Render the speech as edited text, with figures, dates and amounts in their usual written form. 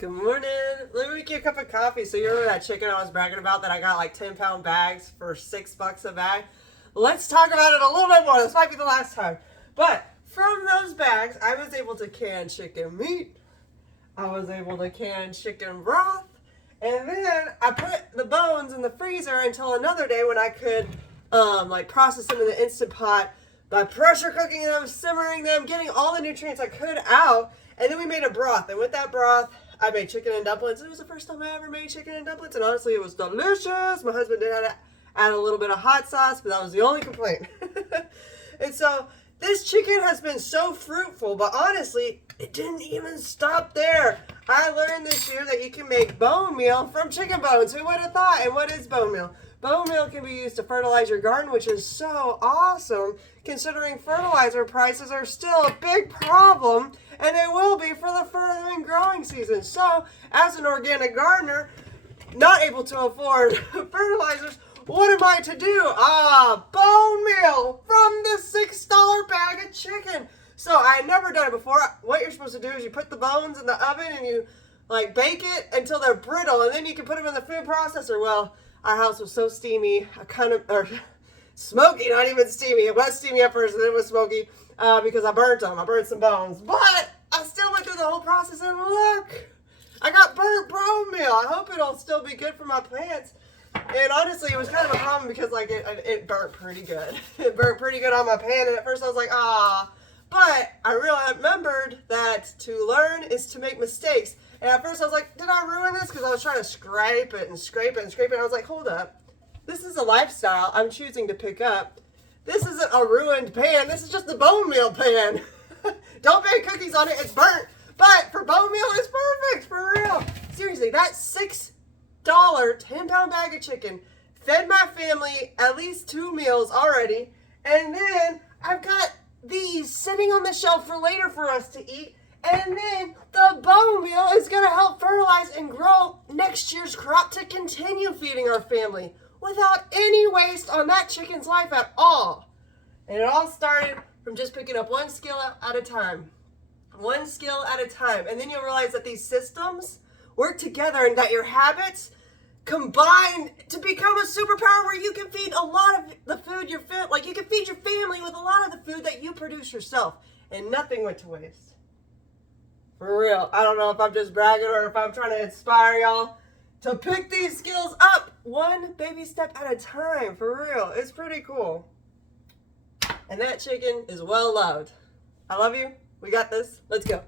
Good morning. Let me make you a cup of coffee. So you remember that chicken I was bragging about that I got like 10-pound bags for $6 a bag? Let's talk about it a little bit more. This might be the last time. But from those bags, I was able to can chicken meat. I was able to can chicken broth. And then I put the bones in the freezer until another day when I could process them in the Instant Pot by pressure cooking them, simmering them, getting all the nutrients I could out. And then we made a broth. And with that broth, I made chicken and dumplings. It was the first time I ever made chicken and dumplings. And honestly, it was delicious. My husband did add a little bit of hot sauce, but that was the only complaint. And so this chicken has been so fruitful, but honestly, it didn't even stop there. I learned this year that you can make bone meal from chicken bones. Who would have thought? And what is bone meal? Bone meal can be used to fertilize your garden, which is so awesome, considering fertilizer prices are still a big problem, and they will be for the furthering growing season. So, as an organic gardener, not able to afford fertilizers, what am I to do? Bone meal from the $6 bag of chicken. So, I had never done it before. What you're supposed to do is you put the bones in the oven and you bake it until they're brittle, and then you can put them in the food processor. Well, our house was so steamy, smoky, not even steamy. It was steamy at first and then it was smoky because I burnt them. I burnt some bones. But I still went through the whole process and look, I got burnt bone meal. I hope it'll still be good for my plants. And honestly, it was kind of a problem because it burnt pretty good. It burnt pretty good on my pan, and at first I was like, But I really remembered that to learn is to make mistakes. And at first I was like, did I ruin this? Because I was trying to scrape it and scrape it and scrape it. And I was like, hold up. This is a lifestyle I'm choosing to pick up. This isn't a ruined pan. This is just the bone meal pan. Don't bake cookies on it. It's burnt. But for bone meal, it's perfect. For real. Seriously, that $6 10-pound bag of chicken fed my family at least 2 meals already. And then I've got these sitting on the shelf for later for us to eat. And then the bone meal is going to help fertilize and grow next year's crop to continue feeding our family without any waste on that chicken's life at all. And it all started from just picking up one skill at a time. One skill at a time. And then you'll realize that these systems work together and that your habits combine to become a superpower where you can feed a lot of the food you can feed your family with a lot of the food that you produce yourself. And nothing went to waste. For real. I don't know if I'm just bragging or if I'm trying to inspire y'all to pick these skills up one baby step at a time. For real. It's pretty cool. And that chicken is well loved. I love you. We got this. Let's go.